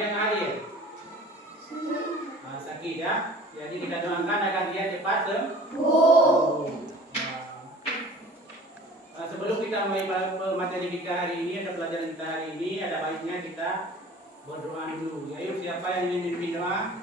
bagian akhir. Sakit ya. Jadi kita doakan agar dia cepat sembuh. Sebelum kita mulai materi kita hari ini atau pelajaran kita hari ini, ada baiknya kita berdoa dulu. Ayo, siapa yang ingin memimpin doa?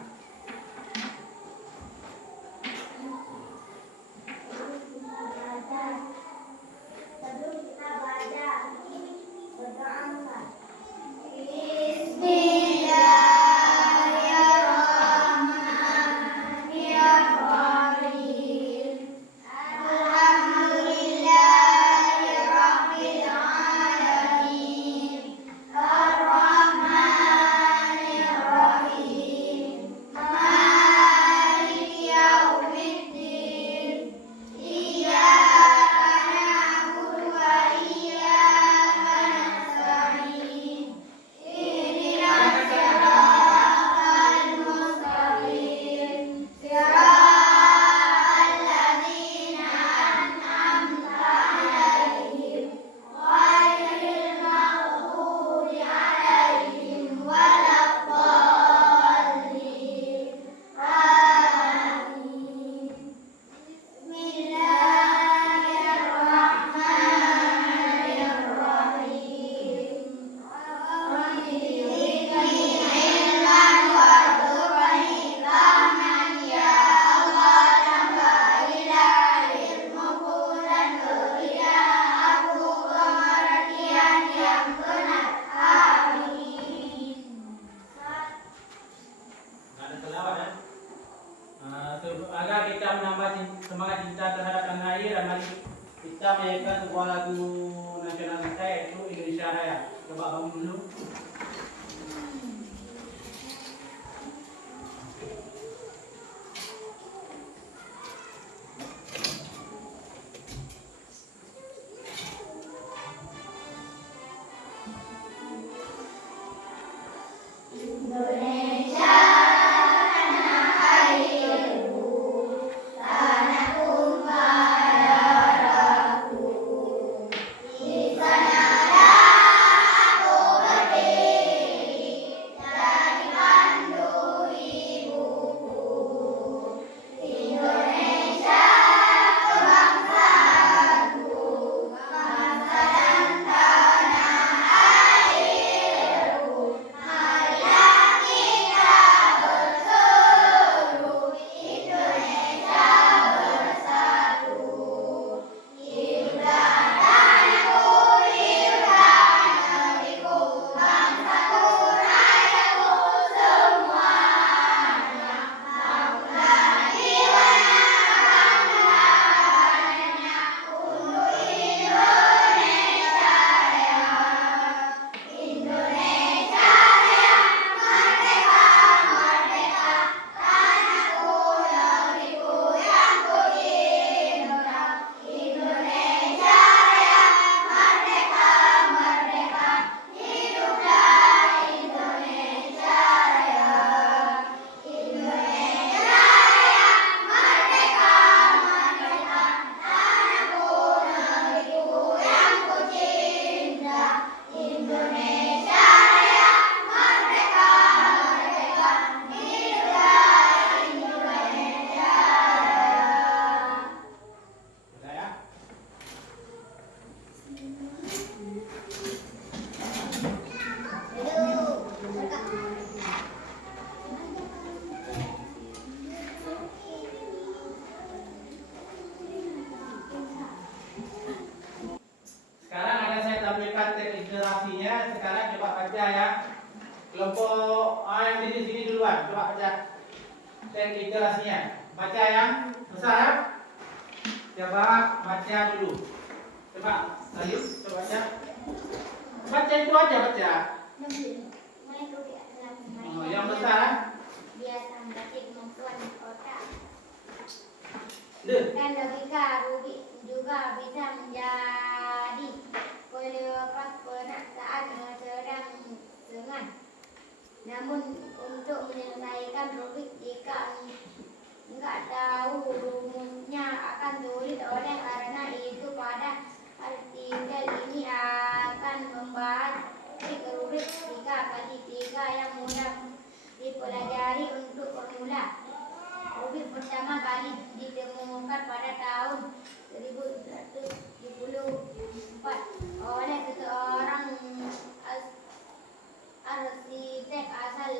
Agar kita menambah semangat cinta terhadap tanah air, dan mari kita menyanyikan sebuah lagu nasional kita, yaitu Indonesia Raya. Coba bangun dulu. Sekarang coba baca ya. Kelompok yang di sini duluan, coba baca teks literasinya. Baca yang besar. Coba baca dulu. Coba, ayo, coba baca. Baca itu aja baca. Yang besar. Biasa batik membuat otak. Dan logika juga bisa menjadi pelepas penat saat sedang dengan. Namun untuk menyelesaikan rubik jika enggak tahu rumusnya akan sulit, oleh karena itu pada artikel ini akan membahas rubik 3x3 yang mudah dipelajari untuk formula. Rubik pertama kali ditemukan pada tahun 1974 oleh seseorang arsitek asal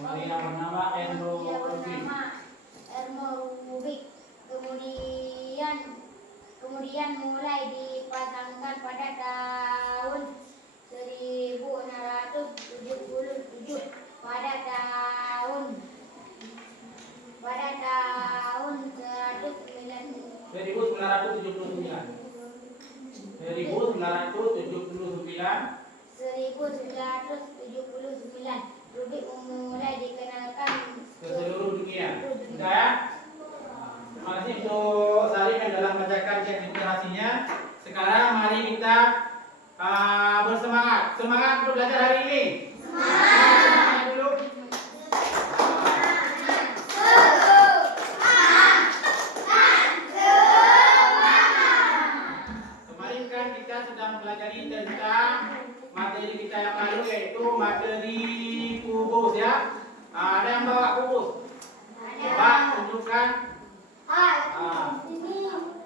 Yang bernama Erno Dia Rubik. bernama Erno Rubik. Kemudian mulai dipasangkan pada tahun 1977 pada tahun 1979 Rubik mulai dikenalkan ke seluruh dunia. Sudah ya? Terima kasih untuk Salim yang telah membacakan chat literasinya. Sekarang mari kita bersemangat. Semangat untuk belajar hari ini. Semangat dulu. Kemarin kan kita sudah mempelajari tentang materi kita yang lalu, yaitu materi kubus ya. Ada yang bawa kubus? Coba tunjukkan.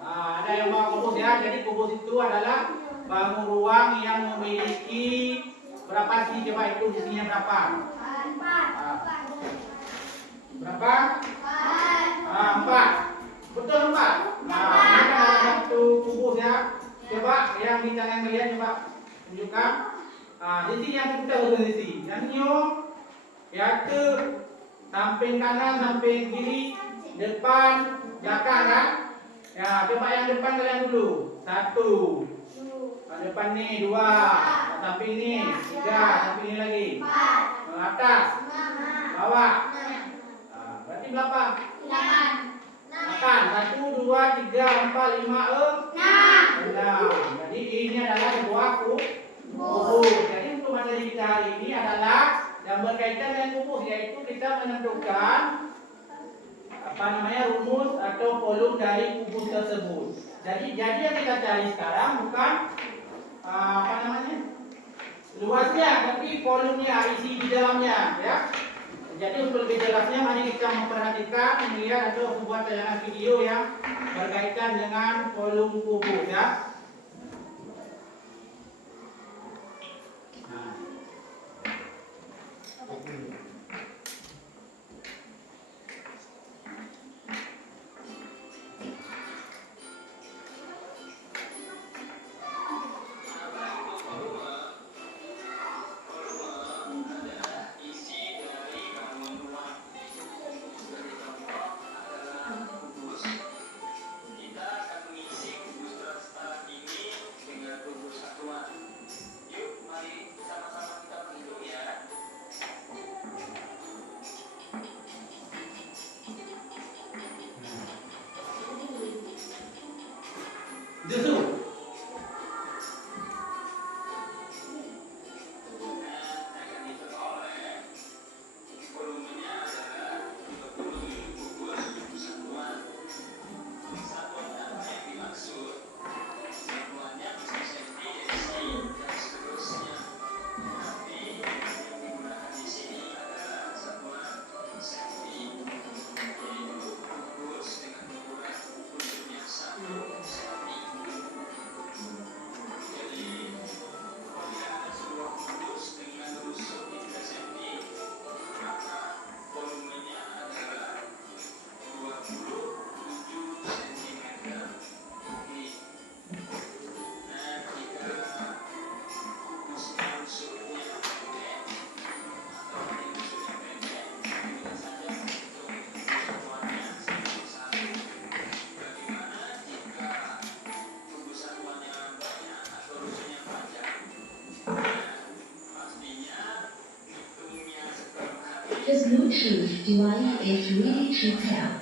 Ada yang bawa kubus ya. Jadi kubus itu adalah bangun ruang yang memiliki berapa sih? Coba itu isinya berapa? 4. Berapa? 4. Betul 4. Ini kan ada satu kubus ya. Coba yang di tangan kalian coba tunjukkan. Sisi yang kita sisi. Yang nyong, yaitu samping kanan, samping kiri, depan, belakang kan? Ya, coba yang depan kalian dulu. 1. Depan nih 2. Samping nih 3. Samping ini lagi 4. Atas, bawah. Berarti berapa? 8. Makan 1, 2, 3, 4, 5, 6. Jadi ini adalah sebuah kubus. Jadi untuk materi kita hari ini adalah yang berkaitan dengan kubus, yaitu kita menentukan rumus atau volume dari kubus tersebut. Jadi yang kita cari sekarang bukan luasnya, tapi volumenya, isi di dalamnya ya. Jadi untuk lebih jelasnya mari kita memperhatikan, melihat atau membuat tayangan video yang berkaitan dengan volume kubus ya. Justru This Bluetooth device is ready to pair.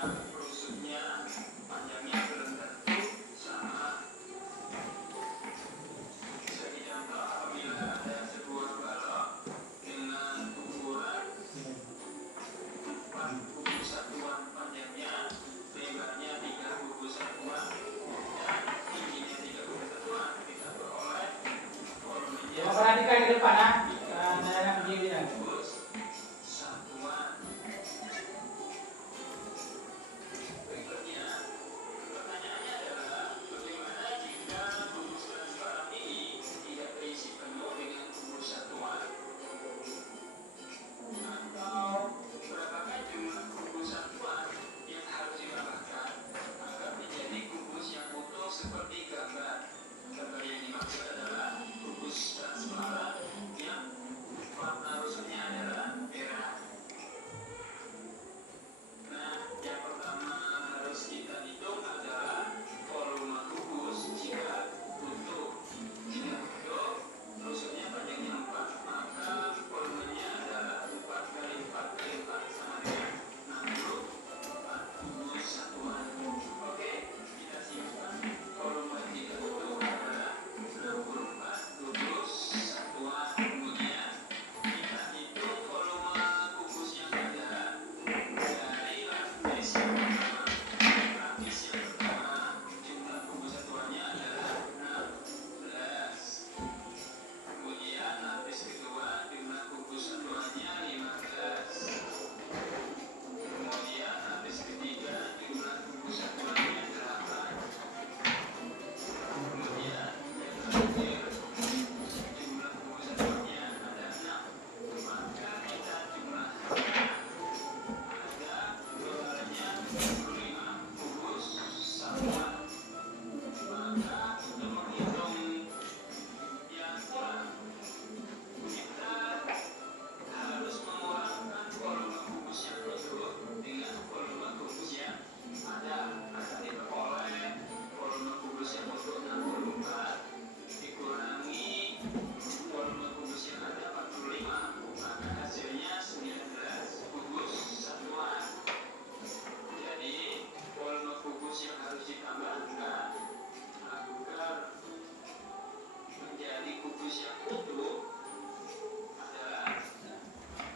Coba perhatikan ke depan ah. Anak begini ya.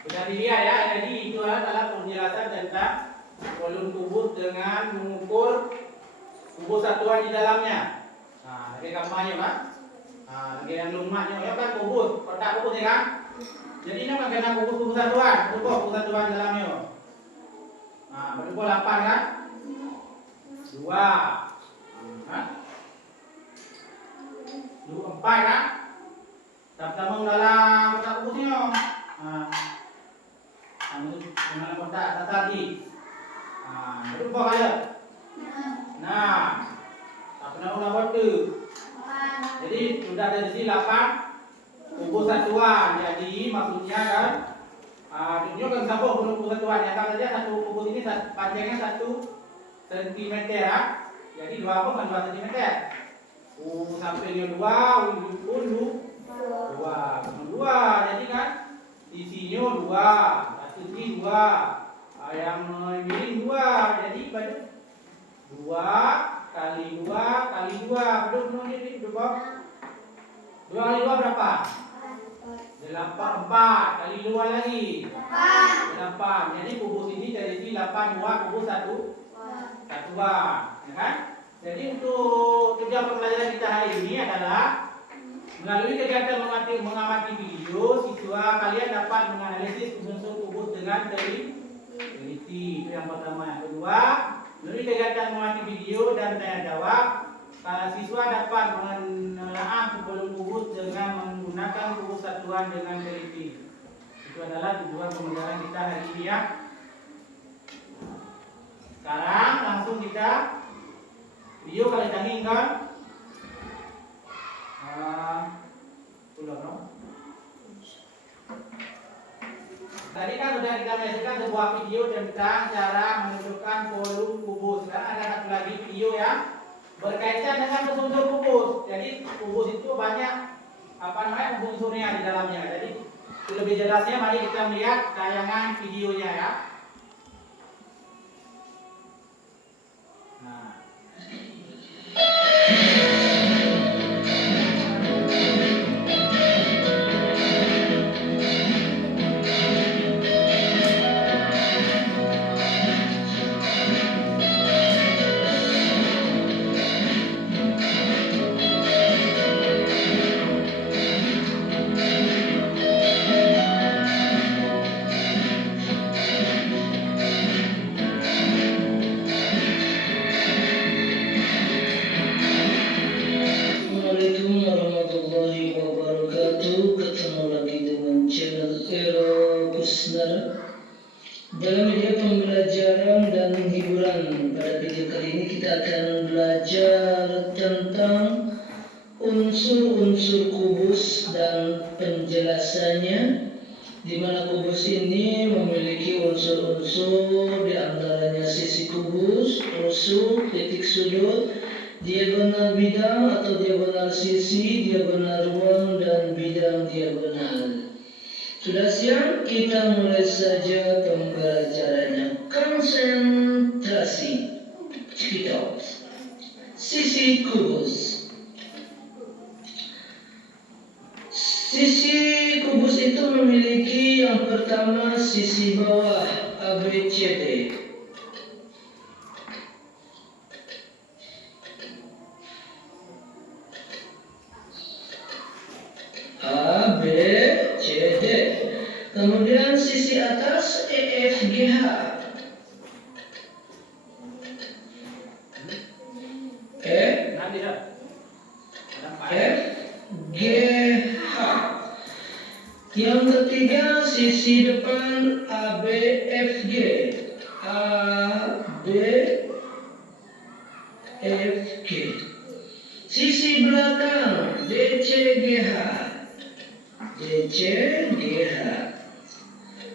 Sudah dilihat ya, jadi itu adalah penjelasan tentang volume kubus dengan mengukur kubus satuan di dalamnya. Nah, lagi gambarnya kan? Nah, lagi yang lumaknya ya kan kubus, kotak kubus ya kan? Jadi ini kan kena kubus satuan, kubus satuan dalamnya. Nah, berubah 8 kan? 2. Nah, 4 kan? Sama-sama dalam kotak kubusnya. Nah, dengan kotak tadi. Nah, berubah aja. Nah, tak pernah ulang waktu. Jadi sudah dari sini 8 kubus satuan. Jadi maksudnya kan, tunjukkan siapa kubus satuan. Yang saja satu kubus ini panjangnya 1 cm ya. Jadi 2 cm. Sampingnya 2, ulu 2. Jadi kan isinya 2. Sisi 2, yang miring 2, jadi pada 2 kali 2 kali 2, betul ini berapa? 2 kali 2 berapa? 4 kali 2 lagi 8. Jadi kubus ini dari sini 8, 2 kubus 1 satuan, ya kan? Jadi untuk tujuan pembelajaran kita hari ini adalah melalui kegiatan mengamati video, siswa kalian dapat menganalisis unsur kubus dengan teliti. Itu yang pertama. Yang kedua, melalui kegiatan mengamati video dan tanya jawab, siswa dapat menelaah volume kubus dengan menggunakan kubus satuan dengan teliti. Itu adalah tujuan pembelajaran kita hari ini ya. Sekarang langsung kita video kali tanging kan? Tadi kan sudah kita menyaksikan sebuah video tentang cara menentukan volume kubus. Sekarang ada satu lagi video yang berkaitan dengan unsur kubus. Jadi kubus itu banyak unsur-unsurnya di dalamnya. Jadi lebih jelasnya mari kita melihat tayangan videonya ya. video kali ini kita akan belajar tentang unsur-unsur kubus dan penjelasannya, di mana kubus ini memiliki unsur-unsur, di antaranya sisi kubus, rusuk, titik sudut, diagonal bidang atau diagonal sisi, diagonal ruang, dan bidang diagonal. Sudah siap? Kita mulai saja pembelajarannya. Konsentrasi. Kita. Sisi kubus. Sisi kubus itu memiliki yang pertama sisi bawah ABCD. ABCD. Kemudian sisi atas EFGH. FGH. Yang ketiga sisi depan ABFG. ABFG. Sisi belakang DCGH. DCGH.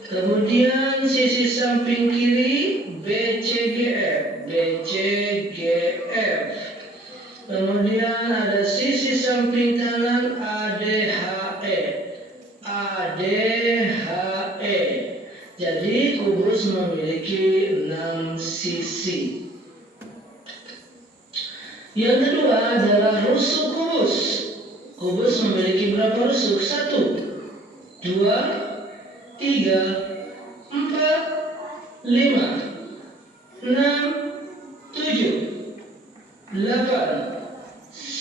Kemudian sisi samping kiri BCGF. BCGF. Kemudian ada sisi samping kanan ADHE. ADHE. Jadi kubus memiliki 6 sisi. Yang kedua adalah rusuk kubus. Kubus memiliki berapa rusuk? 1, 2, 3, 4, 5, 6, 7, 8,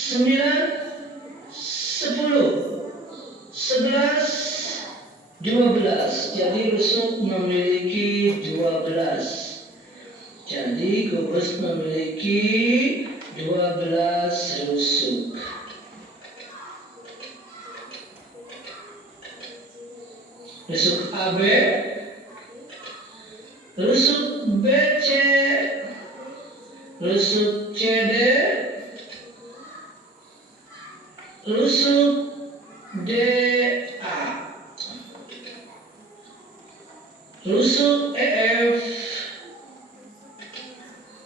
9, 10, 11, 12. Jadi rusuk memiliki 12. Jadi kubus memiliki 12 rusuk. Rusuk AB, rusuk BC, rusuk CD, rusuk DA, rusuk EF,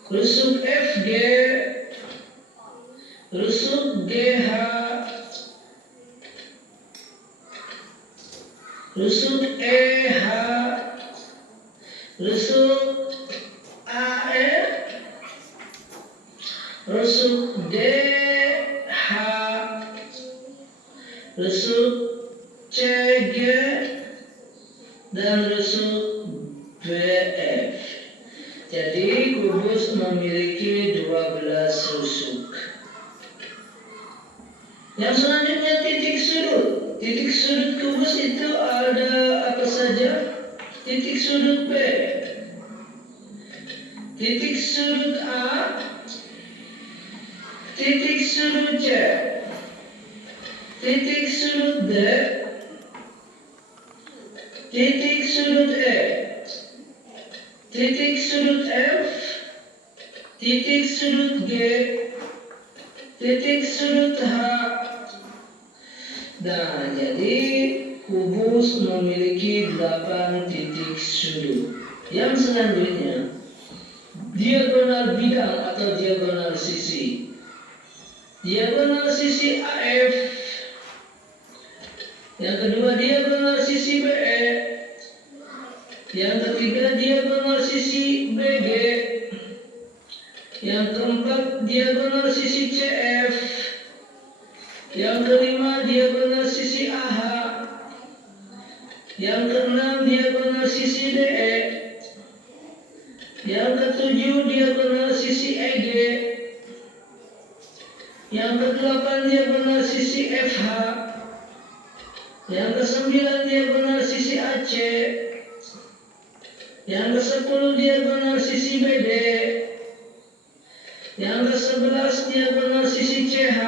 rusuk FG, rusuk GH, rusuk EH, rusuk AE, rusuk DH, rusuk CG, dan rusuk BF. Jadi kubus memiliki 12 rusuk. Yang selanjutnya titik sudut. Titik sudut kubus itu ada apa saja? Titik sudut B, titik sudut A, titik sudut C, titik sudut D, titik sudut E, titik sudut F, titik sudut G, titik sudut H. Nah, jadi kubus memiliki 8 titik sudut. Yang selanjutnya diagonal bidang atau diagonal sisi. Diagonal sisi AF. Yang kedua diagonal sisi BE. Yang ketiga diagonal sisi BG. Yang keempat diagonal sisi CF. Yang kelima diagonal sisi AH. Yang keenam diagonal sisi DE. Yang ketujuh diagonal sisi EG. Yang kedelapan diagonal sisi FH. Yang kesembilan diagonal sisi AC. Yang ke-10 diagonal sisi BD. Yang ke-11 diagonal sisi CH.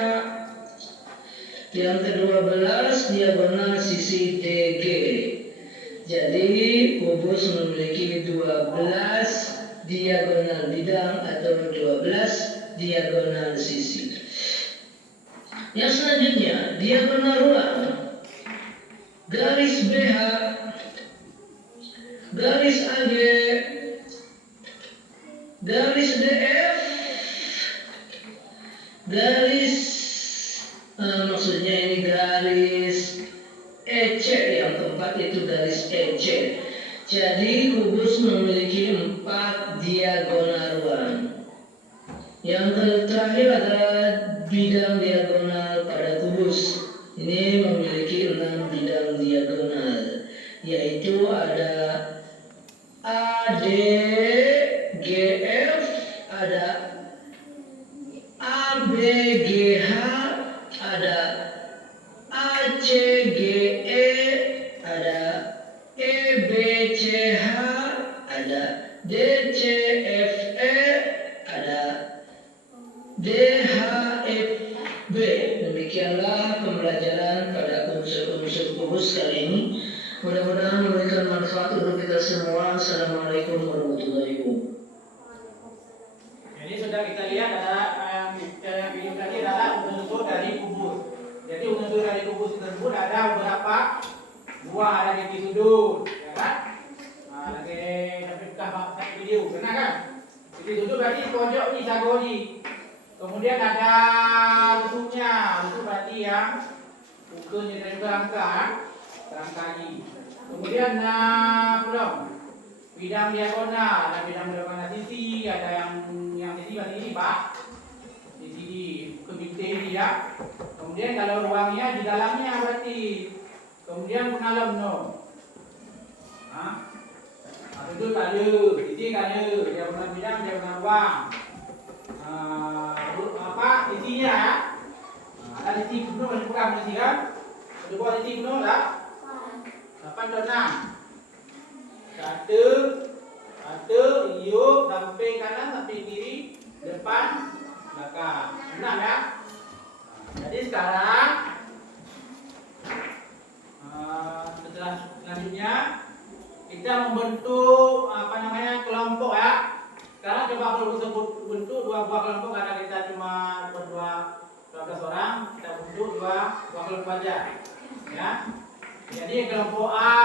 Yang ke-12 diagonal sisi DG. Jadi kubus memiliki 12 diagonal bidang atau 12 diagonal sisi. Yang selanjutnya, diagonal ruang. Garis BH, garis AG, garis DF, garis maksudnya ini garis EC, yang keempat itu garis EC. Jadi kubus memiliki 4 diagonal ruang. Yang terakhir adalah bidang diagonal pada kubus. Ini memiliki 6 bidang diagonal, yaitu ada ADGF, ada ABGH, ada ACGE, ada EBCH, ada DCFE, ada DHFB. Demikianlah pembelajaran pada unsur-unsur kubus kali ini. Mudah-mudahan memberikan manfaat untuk kita semua. Assalamualaikum warahmatullahi wabarakatuh. Jadi sudah kita lihat ada video tadi adalah unsur dari kubus. Jadi unsur dari kubus tersebut ada beberapa buah, ada di sudut, ya kan? Nah, lagi dapat video, benar kan? Di sudut berarti pojok ni sagori. Kemudian ada rusuknya, rusuk berarti yang ukurnya dari kerangka, kerangka ini. Kemudian belum bidang diagonal, ada bidang diagonal sisi, ada yang sisi berarti ini pak, sisi di kebintai ini ya. Kemudian kalau ruangnya di dalamnya berarti, kemudian pengalam no. Itu ada, sisi ada, diagonal bidang, diagonal ruang. Apa isinya ya? Ada sisi penuh yang bukan sisi kan? Ada buah sisi penuh lah. 8 dan 6. Satu, iup sampai kanan sampai kiri, depan, belakang. Benar ya? Jadi sekarang selanjutnya kita membentuk kelompok ya. Sekarang coba kalau bentuk 2 buah kelompok karena kita cuma berdua 12 orang, kita bentuk 2 buah kelompok aja. Ya. Jadi kelompok A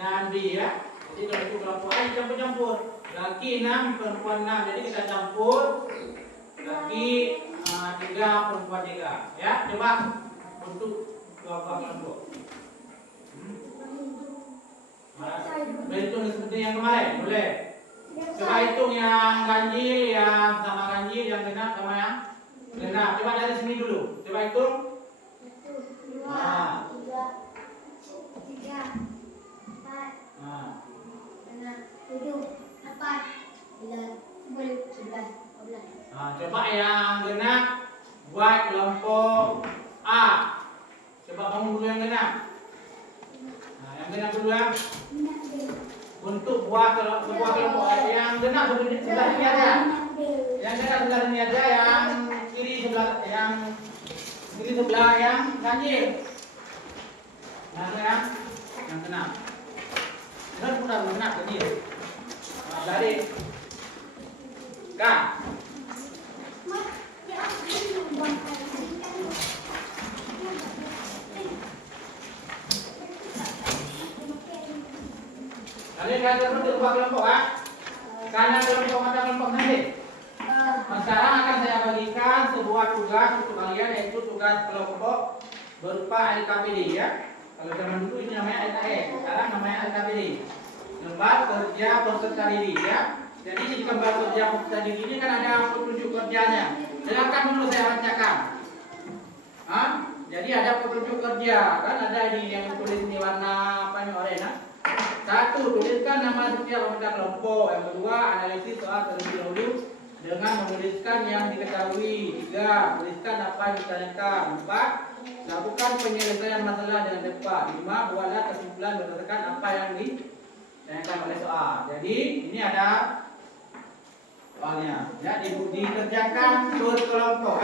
dan B ya. Jadi kalau itu kelompok A campur-campur. Laki 6, perempuan 6. Jadi kita campur laki 3, perempuan 3. Ya, coba bentuk 2 buah kelompok. Bentuk seperti yang kemarin, boleh? Coba hitung yang ganjil, yang sama ganjil, yang genap sama yang genap. Coba dari sini dulu. Coba hitung. 1, 2, 3, 4, 5, 6, 7, 8, 9, 10, 11, 12. Coba yang genap buat kelompok A. Coba kamu dulu yang genap. Yang genap dulu ya. Untuk buah kelompok yang genap sebelah ini aja. Yang genap sebelah ini aja, yang kiri sebelah yang ganjil. Yang genap. Benar sudah genap ganjil. Dari K. Kalian ada bentuk 2 kelompok ya? Karena kelompok mata kelompok nanti. Sekarang akan saya bagikan sebuah tugas untuk kalian, yaitu tugas kelompok berupa LKPD ya. Kalau zaman dulu ini namanya LKS, sekarang namanya LKPD. Lembar kerja peserta didik ya. Jadi di lembar kerja peserta didik ini kan ada petunjuk kerjanya. Silakan dulu saya bacakan. Jadi ada petunjuk kerja, kan ada ini yang tulis ini warna apa nih, oranye. 1. Tuliskan nama setiap anggota kelompok. Yang kedua, analisis soal terlebih dahulu dengan menuliskan yang diketahui. 3. Tuliskan apa yang ditanyakan. 4. Lakukan penyelesaian masalah dengan cepat. 5. Buatlah kesimpulan berdasarkan apa yang ditanyakan oleh soal. Jadi ini ada soalnya. Ya, dikerjakan berkelompok.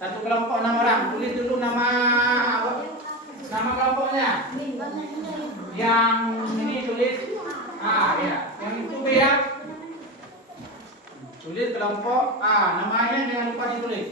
Satu kelompok 6 orang. Tulis dulu nama kelompoknya. Yang ini tulis A ya. Yang itu B ya. Tulis kelompok A. Namanya jangan lupa ditulis.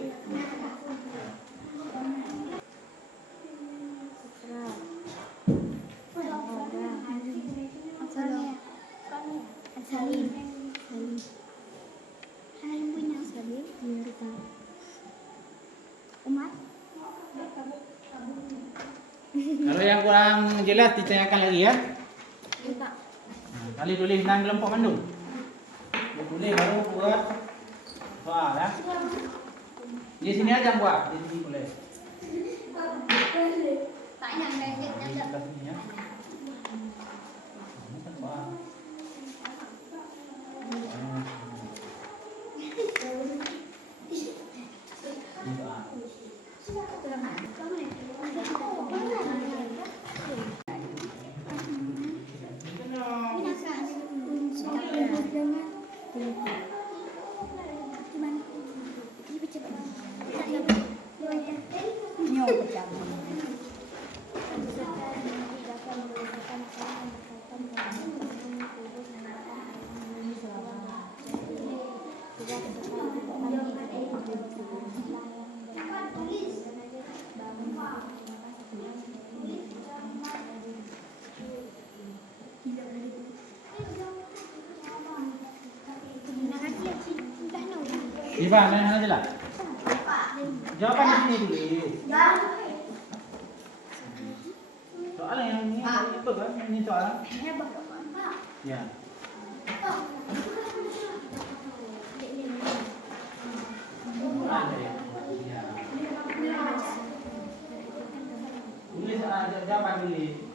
Kalau yang kurang jelas ditanyakan lagi ya. Kali tulis 6 kelompok mandum. Boleh baru buat soal ya. Di sini aja buat, di sini boleh. Pak yang basic Di sebelah sini ya. Ini kan soal. Ivan, lain aja lah. Jawaban di sini tulis. Soal yang ini itu kan, ini soal. Ya. Ada ya. Ya. Tulis jawaban tulis.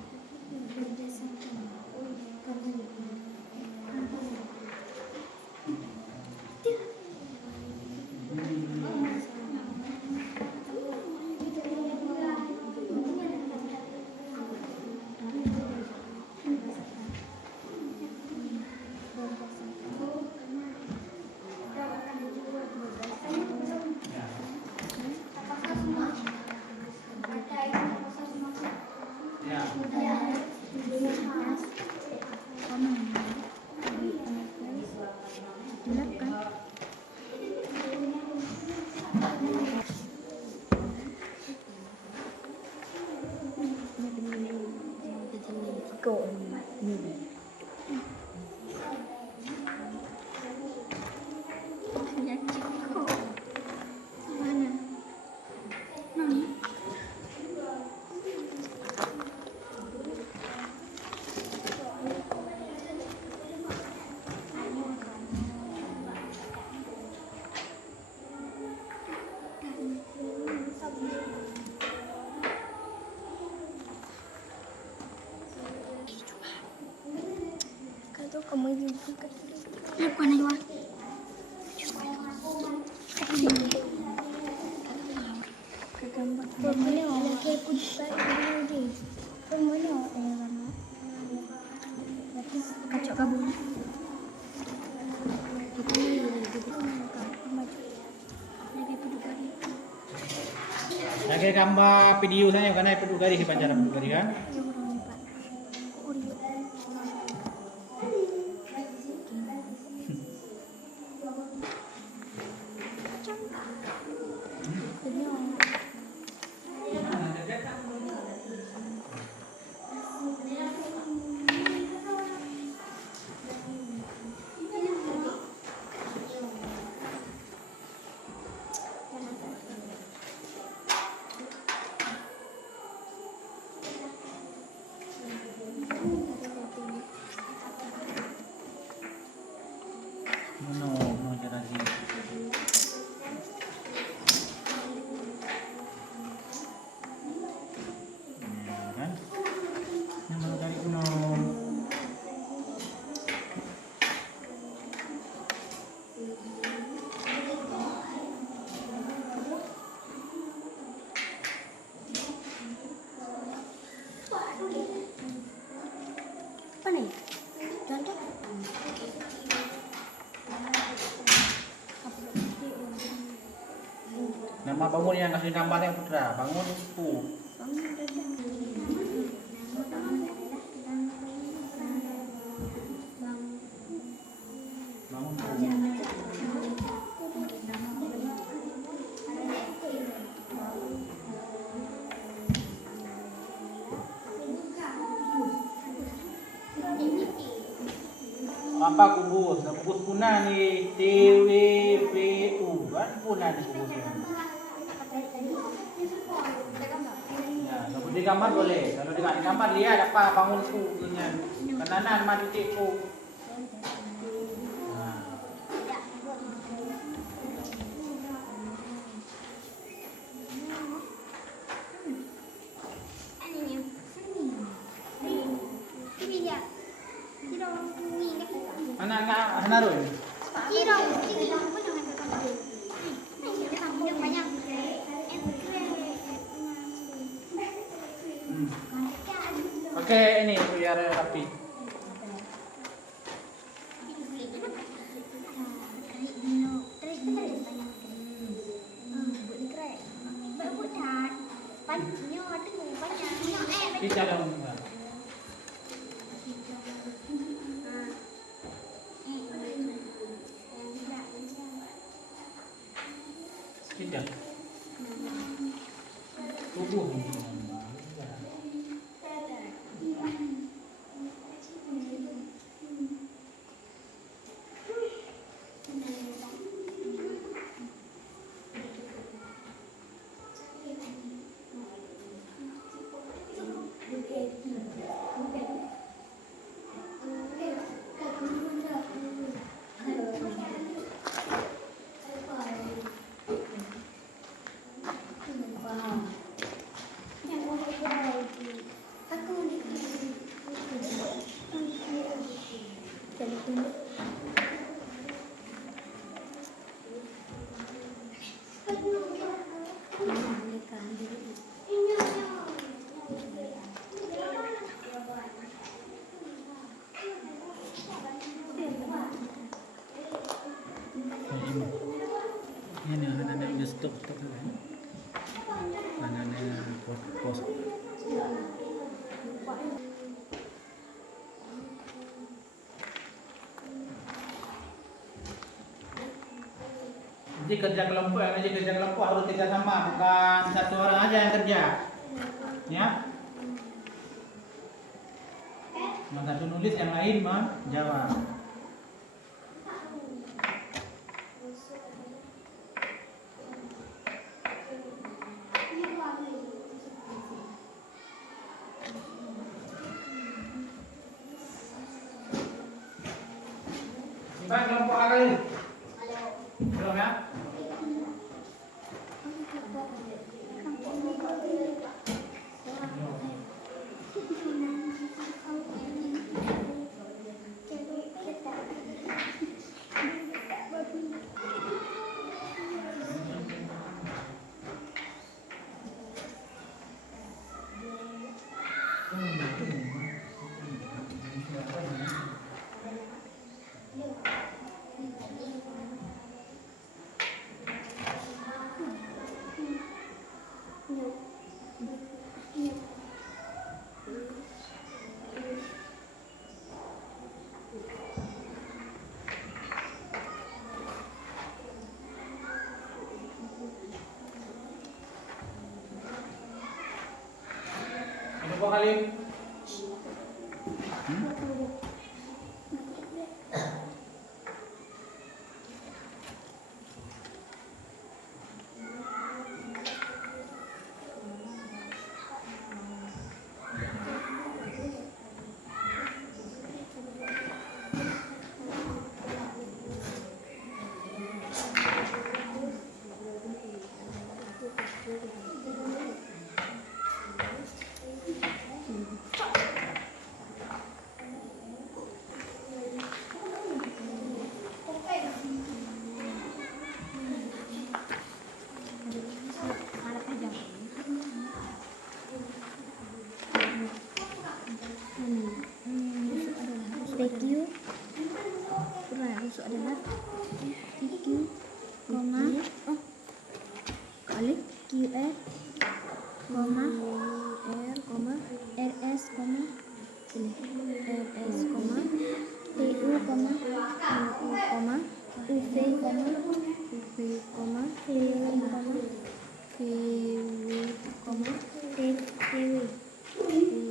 Lagi gambar video saya karena pedugari di pancara pedugari kan. Nama bangun yang kasih gambarnya putra, bangun pu. Bangun pu. apa kubus? Nah, kubus punah nih TWPU kan punah nih kubusnya. Ya, kalau di gambar boleh. Kalau di gambar lihat apa bangun kubunya. Kanan mati tipu. Nah. Anak-anak Hanaroy. Pakai ini biar rapi. Kita dong. Tidak. Tubuh. Ini anak-anak udah stop kan? Anak-anak pos. Jadi kerja kelompok harus kerja sama, bukan satu orang aja yang kerja. Ya. Yang satu nulis, yang lain menjawab. Baik, kelompok A kali. Belum ya? Kelompok kali. PQ masuk adalah PQ, koma, alif, QR, koma, R, koma, RS, koma, RS, koma, PU, koma, UU, koma, UV, koma, UV, koma, PW, koma, PW, koma, PW, PT.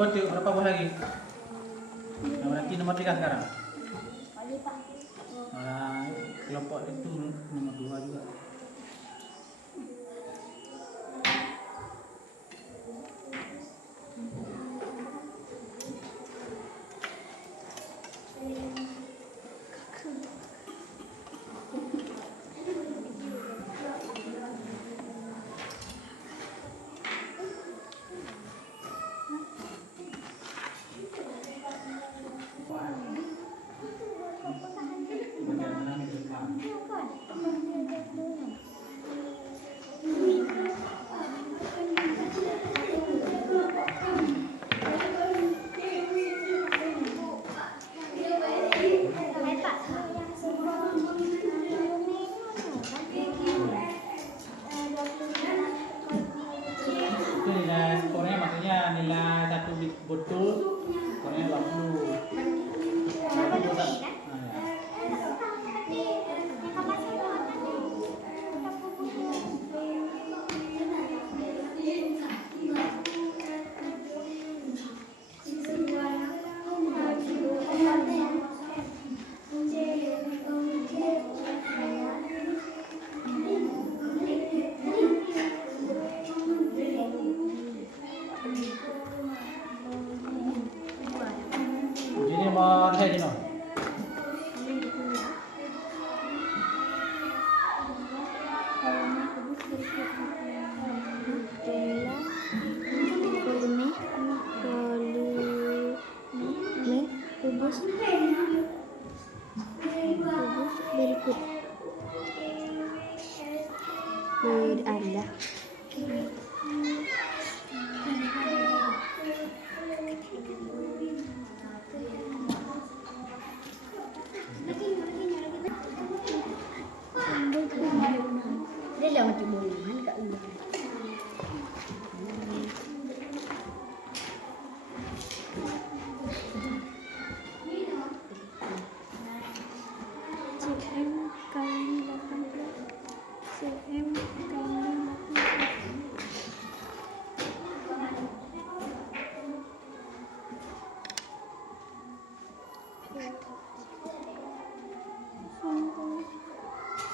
Berapa buah lagi? Nah, berarti nomor 3 sekarang. Nah, kelompok itu nomor 2 juga. Itu nilai skornya, maksudnya nilai satu betul skornya 20. Jadi nomor saya Dino. Anda. Dia lah macam bolehan kat luar. CM kali 18 CM kali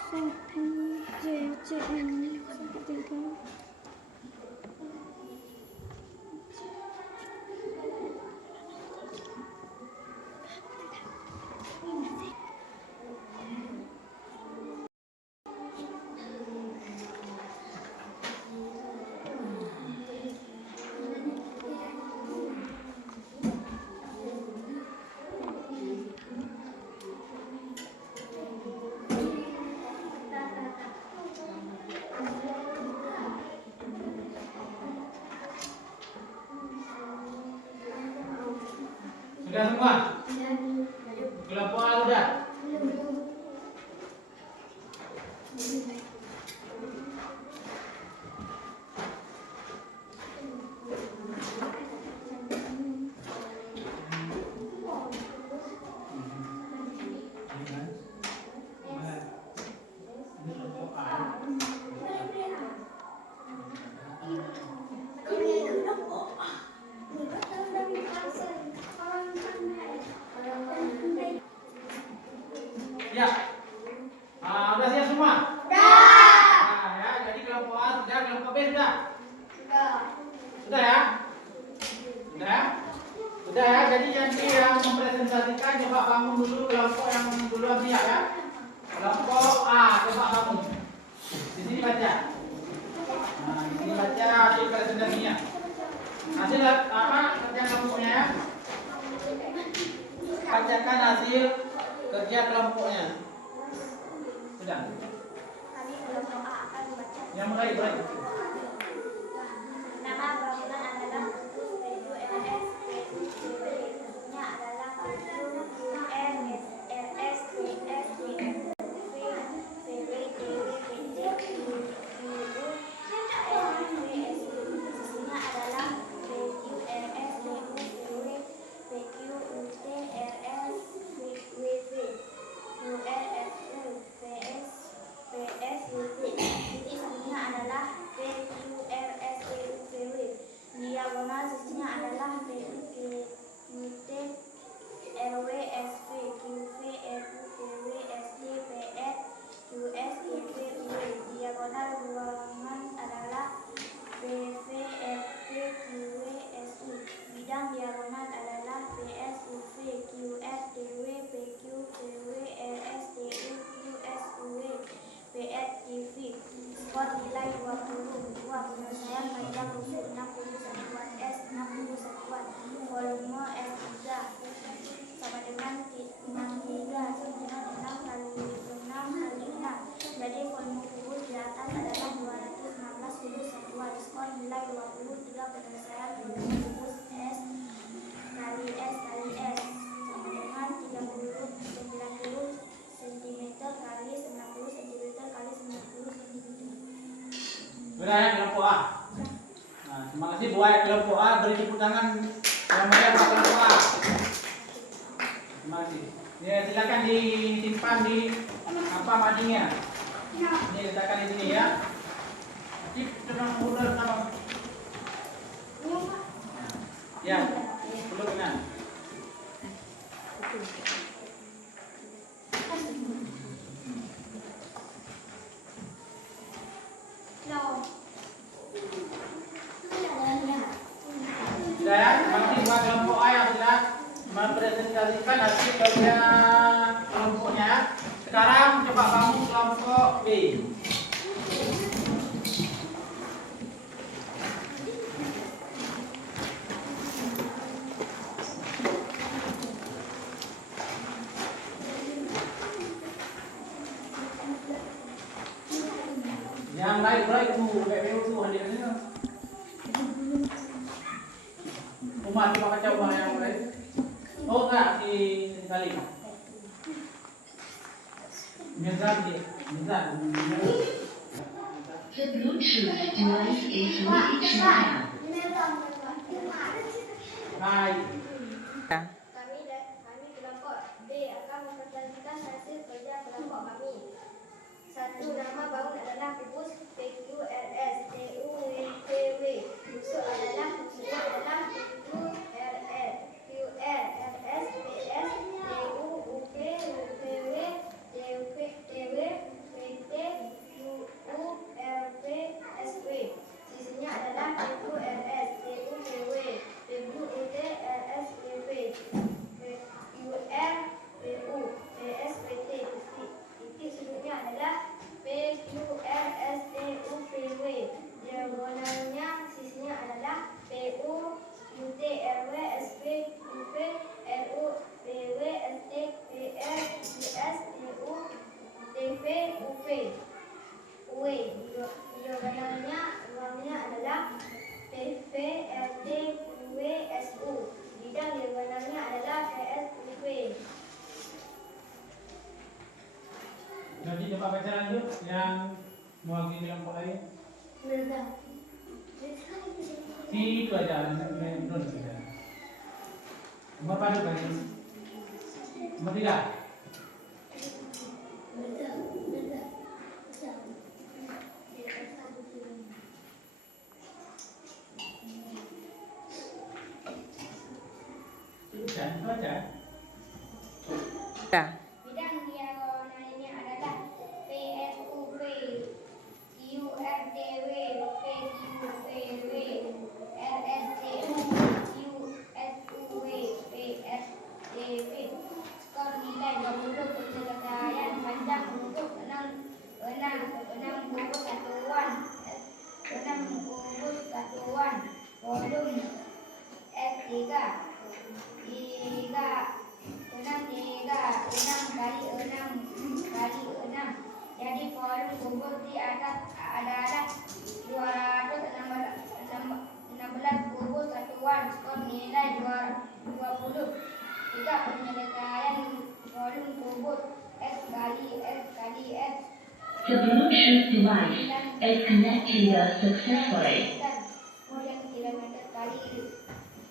18 CM segitiga Sudah semua? Kelompok A sudah? Siap? Udah siap semua? Dah. Nah, ya, jadi kelompok A sudah, kelompok B sudah? Sudah. Sudah ya? Sudah? Sudah ya, jadi yang mempresentasikan coba bangun dulu kelompok yang duluan siap ya. Kelompok A, coba bangun. Di sini baca. Nah, di sini baca hasil presentasinya. Hasil apa kerja kelompoknya ya? Bacakan hasil kerja kelompoknya. Sudah. Kami kelompok A akan membaca. Yang mulai. Nama bangunan adalah PURS, PUCW-nya adalah PURS, RS, PS, DFV, VW, DW, PT, QU, SVSU. Sisinya adalah PQRS, DU, VW, PQ, UT, RS, WV, URFU, PS, UT. Titik sisinya adalah PQRS, PUVW. Diagonal sisinya adalah PUT, RW, SV, QV, RU, PW, SD, PS, QS, DV, UW. Diagonal ruangan adalah PV, RP, QW, SU. Bidang diagonal adalah PS, UV, QS, DW, PQ, PW, RS, DU, QS, UW, PS, TV. Skor nilai 20. Penyelesaian panjang rusuh 60 satuan S, 60 satuan. Volume S3 sama dengan 63 sama dengan 6 kali 6 kali 6. Jadi volume kubus di atas adalah 216 kubus satuan. Skor nilai 23. Penyelesaian volume kubus S kali S kali S sama dengan 90 cm kali 90 cm kali 90 cm. Sudah ya kelompok A. Nah, terima kasih buat kelompok A, beri tepuk tangan yang meriah buat kelompok A. Terima kasih. Ya, silakan disimpan di apa madingnya. Ini letakkan di sini ya. Cip, tenang mundur sama. Ya, dulu kena. Sudah ya, terima kasih buat kelompok A yang sudah mempresentasikan hasil kerja kelompoknya. Sekarang coba bangun kelompok B. Yang baik-baik tu, BPU tu hadirnya. Umat cuma kacau umat yang lain. Oh enggak, si kali. Mizan. The Bluetooth device is ready to pair. Baik. Kami kelompok B akan mempresentasikan hasil kerja kelompok kami. 1. Nama bangun adalah kubus PQRS, TU, WPW. Musuh adalah QRL, QR, RS, PS, DU, UP, WPW, DW, PT, QU, RP, SW. Sisinya adalah PQRS, TU, PW, PU, UT, RS, WP, UR, PU, PS, PT. Titik sudutnya adalah PQRS, TU, PW. Diagonalnya sisinya adalah PU, UT, RW, SP, UP, RU, PW, ST, PR, US, TU, TV, UP. W. Diagonalnya ruangnya adalah PV, RT, UW, SU. Bidang diagonalnya adalah PS, UP. Jadi coba baca lanjut yang mewakili kelompok lain. Itu aja, menurut kita. Nomor padu kan? Nomor 3. Itu aja. Bidang diagonal di atas adalah 216 kubus satuan skor nilai 20. Jika penyelesaian volume kubus S kali S kali S The Bluetooth device is connected successfully. kemudian kilometer kali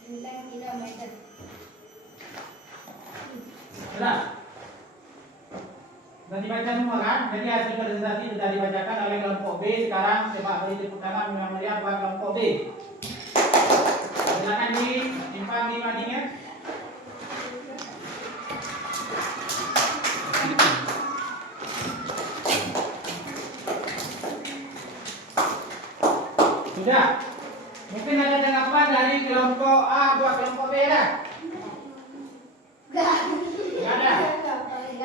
9 kilometer. Jelas? Sudah dibaca semua kan? Jadi hasil presentasi sudah dibacakan oleh kelompok B. Sekarang coba beri tepuk tangan yang meriah buat kelompok B. Silakan disimpan di madingnya. Sudah. Mungkin ada tanggapan dari kelompok A buat kelompok B lah. Enggak ada.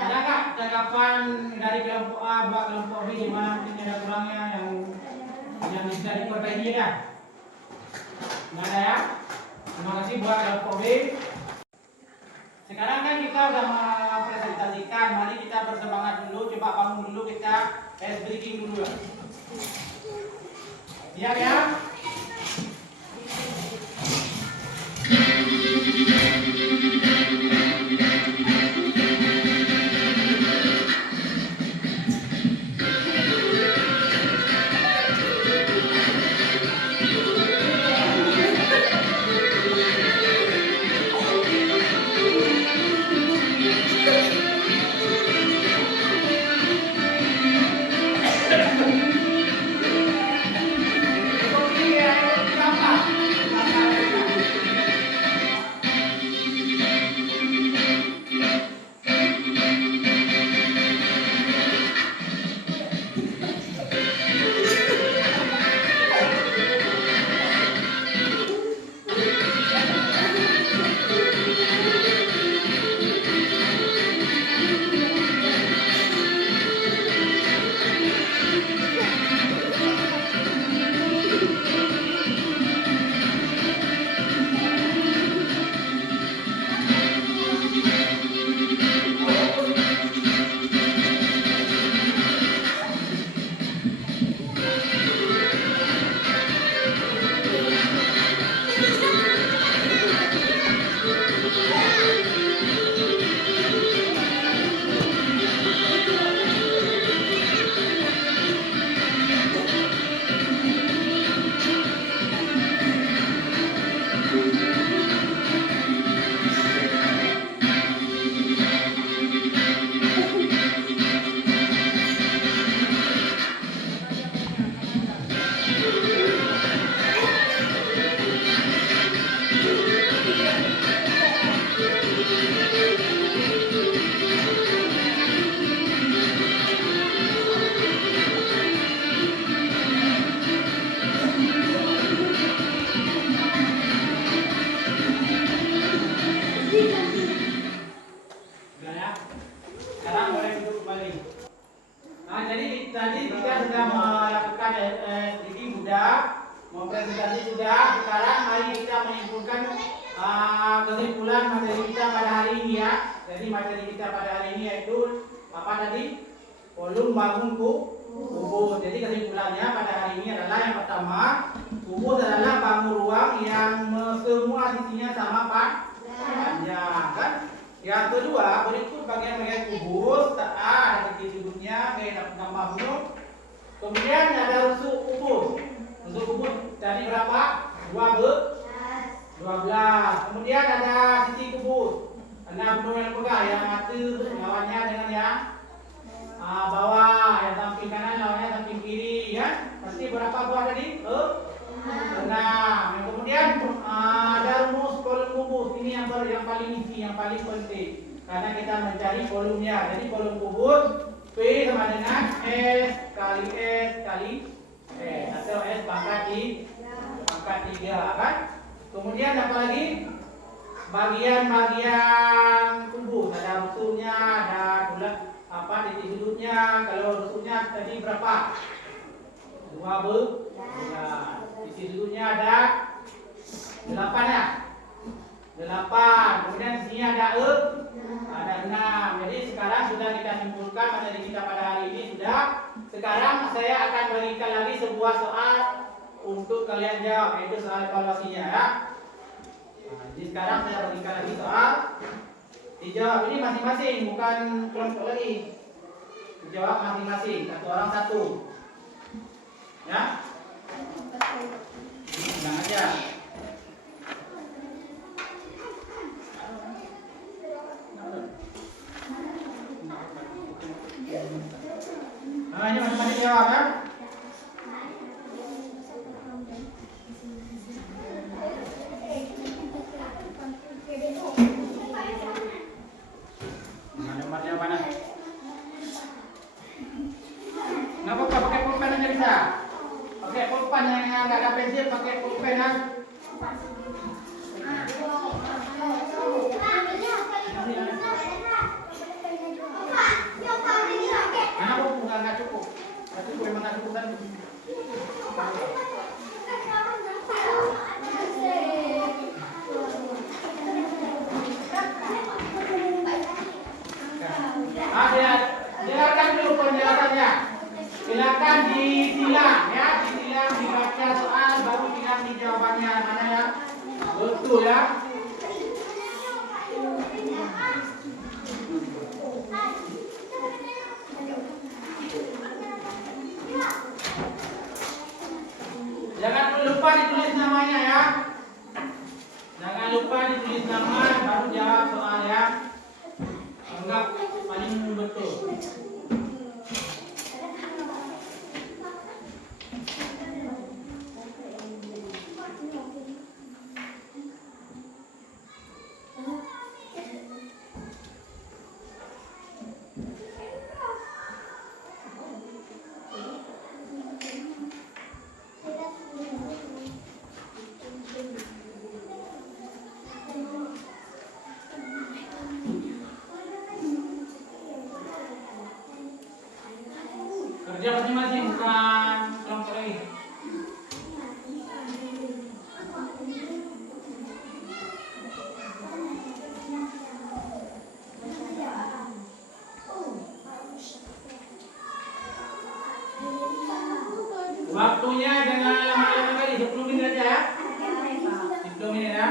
Ada nggak tanggapan dari kelompok A buat kelompok B gimana mungkin ada kurangnya yang bisa diperbaiki kan? Nggak ada ya? Terima kasih buat kelompok B. Sekarang kan kita udah mempresentasikan, mari kita bersemangat dulu, coba bangun dulu, kita ice breaking dulu ya. Siap ya? Sudah ya? Sekarang boleh duduk kembali. Nah, jadi tadi kita sudah melakukan sedikit sudah, mempresentasi sudah. Sekarang mari kita menyimpulkan kesimpulan materi kita pada hari ini ya. Jadi materi kita pada hari ini yaitu apa tadi? Volume bangun kubus. Jadi kesimpulannya pada hari ini adalah yang pertama, kubus adalah bangun ruang yang semua sisinya sama panjang kan? Yang kedua, berikut bagian-bagian kubus. A ada titik sudutnya, B dapat tambah penuh. Kemudian ada rusuk kubus. Rusuk kubus tadi berapa? 12. Kemudian ada sisi kubus. Ada penuh yang pegah, yang atas lawannya dengan yang bawah, yang samping kanan lawannya samping kiri ya. Pasti berapa buah tadi? 6. Kemudian ada rumus volume kubus. Ini yang paling inti, yang paling penting. Karena kita mencari volumenya. Jadi volume kubus P sama dengan S kali S atau S pangkat 3 kan? Kemudian apa lagi? Bagian-bagian kubus. Ada rusuknya, ada titik sudutnya. Kalau rusuknya tadi berapa? 12. Titik sudutnya ada 8 ya? 8. Kemudian di sini ada 6. Jadi sekarang sudah kita simpulkan materi kita pada hari ini sudah Sekarang saya akan berikan lagi sebuah soal untuk kalian jawab, yaitu soal evaluasinya ya. Nah, jadi sekarang saya berikan lagi soal, dijawab ini masing-masing, bukan kelompok lagi. Dijawab masing-masing, satu orang satu. Ya. Tenang aja. Nah, ini masing-masing jawab ya. Mana jawabannya? Nggak apa-apa, pakai pulpen aja bisa. Pakai pulpen, yang nggak ada pensil pakai pulpen ya. Nggak cukup. Nggak cukup, memang nggak cukup kan? Dengarkan dulu penjelasannya. Silakan ditilang ya, ditilang, dibaca soal, baru tilang di jawabannya mana ya? Betul ya. Jangan lupa ditulis namanya ya. Jangan lupa ditulis nama, baru jawab soal ya. Anggap paling betul. Kerja masing-masing, bukan kelompok lagi. Waktunya jangan lama-lama kali, 10 menit aja ya. 10 menit ya.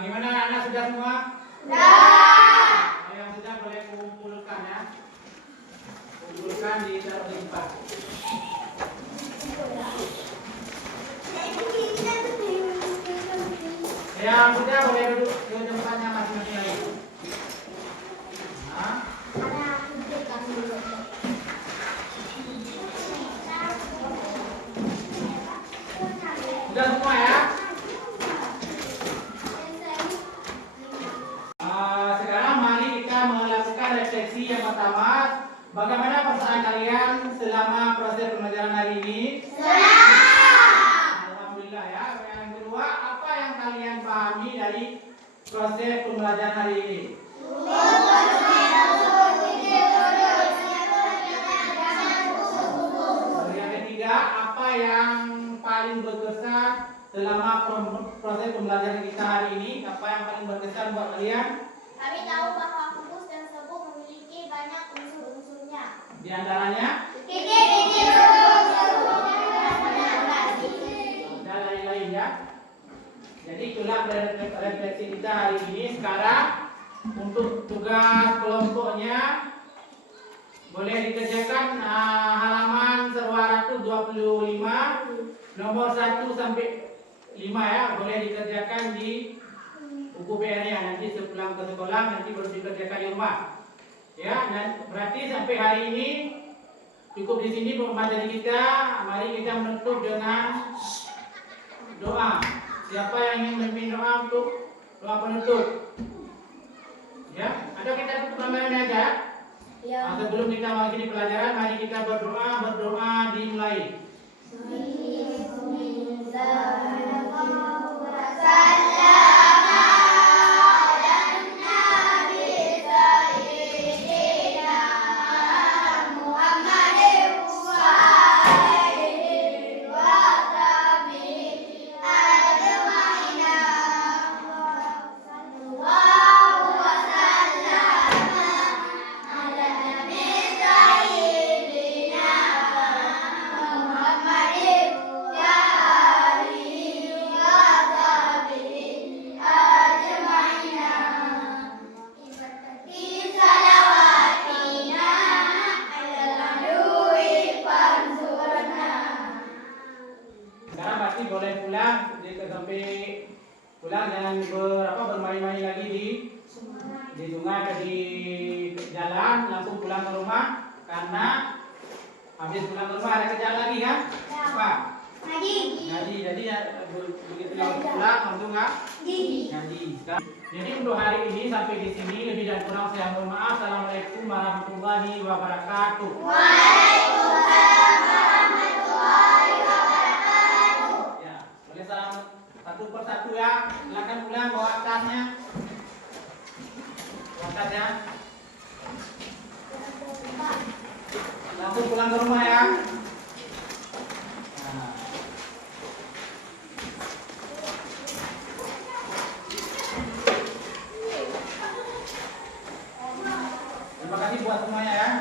Gimana anak sudah semua? Sudah. Yang sudah boleh kumpulkan ya. Kumpulkan di tempat. Yang sudah boleh duduk di tempatnya masing-masing lagi. Nah. Sudah semua ya? Sekarang mari kita melakukan refleksi yang pertama. Bagaimana perasaan kalian selama proses pembelajaran hari ini? Alhamdulillah ya. Yang kedua, apa yang kalian pahami dari proses pembelajaran hari ini? Yang ketiga, apa yang paling berkesan selama proses pembelajaran kita hari ini? Apa yang paling berkesan buat kalian? Kami tahu bahwa kubus dan serbuk memiliki banyak unsur-unsurnya. Di antaranya? Dan lain-lain ya. Jadi itulah refleksi kita hari ini. Sekarang untuk tugas kelompoknya boleh dikerjakan halaman 125 nomor 1 sampai 5 ya, boleh dikerjakan di buku PR-nya. Nanti sepulang ke sekolah nanti baru dikerjakan di rumah. Ya, dan berarti sampai hari ini cukup di sini pembelajaran kita. Mari kita menutup dengan doa. Siapa yang ingin memimpin doa untuk doa penutup? Ya, atau kita tutup gambarannya aja? Ya. Nah, sebelum kita mengakhiri pelajaran, mari kita berdoa dimulai. Sekarang pasti boleh pulang, jika sampai pulang jangan bermain-main lagi di sungai atau di jalan, langsung pulang ke rumah karena habis pulang ke rumah ada kerjaan lagi kan? Apa? Ngaji. Jadi ya, begitu pulang langsung ngaji. Jadi untuk hari ini sampai di sini, lebih dan kurang saya mohon maaf. Assalamualaikum warahmatullahi wabarakatuh. Ya, boleh salam satu persatu ya. Silakan pulang bawa tasnya. Bawa tas ya. Langsung pulang ke rumah ya. Nah. Terima kasih buat semuanya ya.